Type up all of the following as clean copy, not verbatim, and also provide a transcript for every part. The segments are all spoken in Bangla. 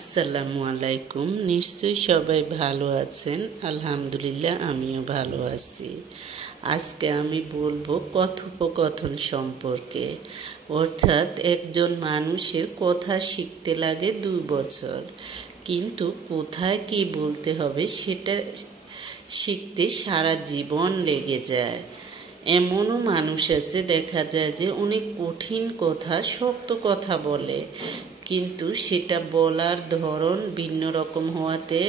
আসসালামু আলাইকুম। নিশ্চয়ই সবাই ভালো আছেন। আলহামদুলিল্লাহ আমিও ভালো আছি। আজকে আমি বলবো কথোপকথন সম্পর্কে। অর্থাৎ একজন মানুষের কথা শিখতে লাগে 2 বছর, কিন্তু কোথায় কি বলতে হবে সেটা শিখতে সারা জীবন লেগে যায়। এমনও মানুষ আছে, দেখা যায় যে অনেক কঠিন কথা, শক্ত কথা বলে, কিন্তু সেটা বলার ধরন ভিন্ন রকম হওয়াতে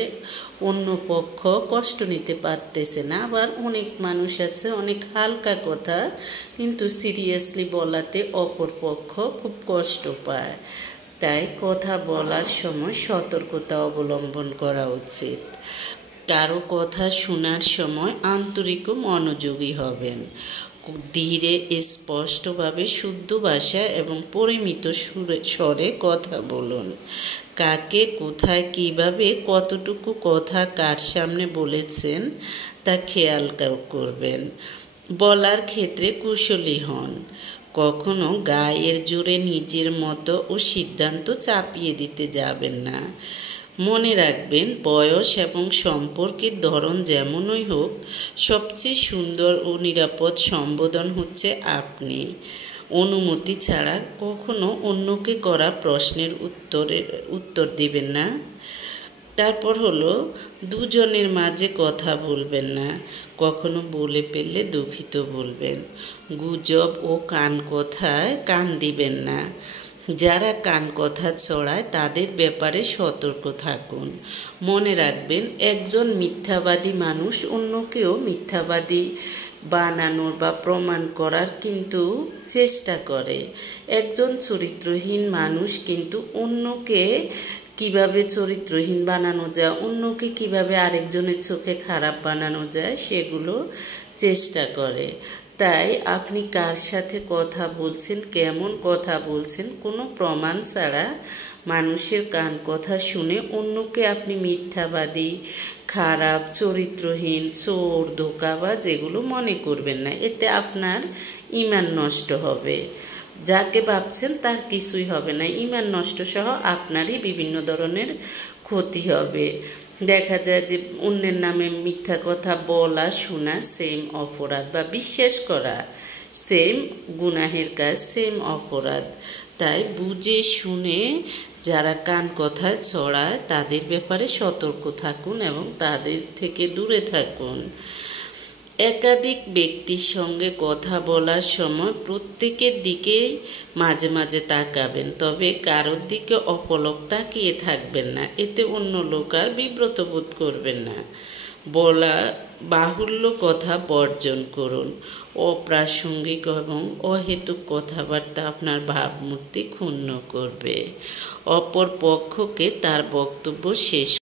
অন্য পক্ষ কষ্ট নিতে পারতেছে না। আবার অনেক মানুষ আছে অনেক হালকা কথা কিন্তু সিরিয়াসলি বলাতে অপর পক্ষ খুব কষ্ট পায়। তাই কথা বলার সময় সতর্কতা অবলম্বন করা উচিত। কারো কথা শোনার সময় আন্তরিক ও মনোযোগী হবেন। ধীরে স্পষ্টভাবে শুদ্ধ ভাষা এবং পরিমিত স্বরে কথা বলুন। কাকে কোথায় কিভাবে কতটুকু কথা কার সামনে বলেছেন তা খেয়াল করবেন। বলার ক্ষেত্রে কুশলী হন। কখনো গায়ের জোরে নিজের মতো ও সিদ্ধান্ত চাপিয়ে দিতে যাবেন না। মনে রাখবেন, বয়স এবং সম্পর্কের ধরন যেমনই হোক, সবচেয়ে সুন্দর ও নিরাপদ সম্বোধন হচ্ছে আপনি। অনুমতি ছাড়া কখনো অন্যকে করা প্রশ্নের উত্তর দিবেন না। তারপর হলো, দুজনের মাঝে কথা বলবেন না। কখনো বলে ফেললে দুঃখিত বলবেন। গুজব ও কান কথায় কান দিবেন না। যারা কান কথা ছড়ায় তাদের ব্যাপারে সতর্ক থাকুন। মনে রাখবেন, একজন মিথ্যাবাদী মানুষ অন্যকেও মিথ্যাবাদী বানানোর বা প্রমাণ করার কিন্তু চেষ্টা করে। একজন চরিত্রহীন মানুষ কিন্তু অন্যকে কিভাবে চরিত্রহীন বানানো যায়, অন্যকে কিভাবে আরেকজনের চোখে খারাপ বানানো যায় সেগুলো চেষ্টা করে। তাই আপনি কার সাথে কথা বলছেন, কেমন কথা বলছেন, কোনো প্রমাণ ছাড়া মানুষের কান কথা শুনে অন্যকে আপনি মিথ্যাবাদী, খারাপ, চরিত্রহীন, চোর, ধোঁকাবাজ যেগুলো মনে করবেন না। এতে আপনার ঈমান নষ্ট হবে। যাকে ভাবছেন তার কিছুই হবে না, ঈমান নষ্ট সহ আপনারই বিভিন্ন ধরনের ক্ষতি হবে। দেখা যায় যে অন্যের নামে মিথ্যা কথা বলা, শোনা সেম অপরাধ, বা বিশ্বাস করা সেম গুনাহের কাজ, সেম অপরাধ। তাই বুঝে শুনে যারা কান কথা ছড়ায় তাদের ব্যাপারে সতর্ক থাকুন এবং তাদের থেকে দূরে থাকুন। একাধিক ব্যক্তির সঙ্গে কথা বলার সময় প্রত্যেকের দিকে মাঝে মাঝে তাকাবেন, তবে কারোর দিকে অপলক তাকিয়ে থাকবেন না। এতে অন্য লোক আর বিব্রত বোধ করবেন না। বলা বাহুল্য কথা বর্জন করুন। অপ্রাসঙ্গিক এবং অহেতুক কথাবার্তা আপনার ভাবমূর্তি ক্ষুণ্ণ করবে। অপর পক্ষকে তার বক্তব্য শেষ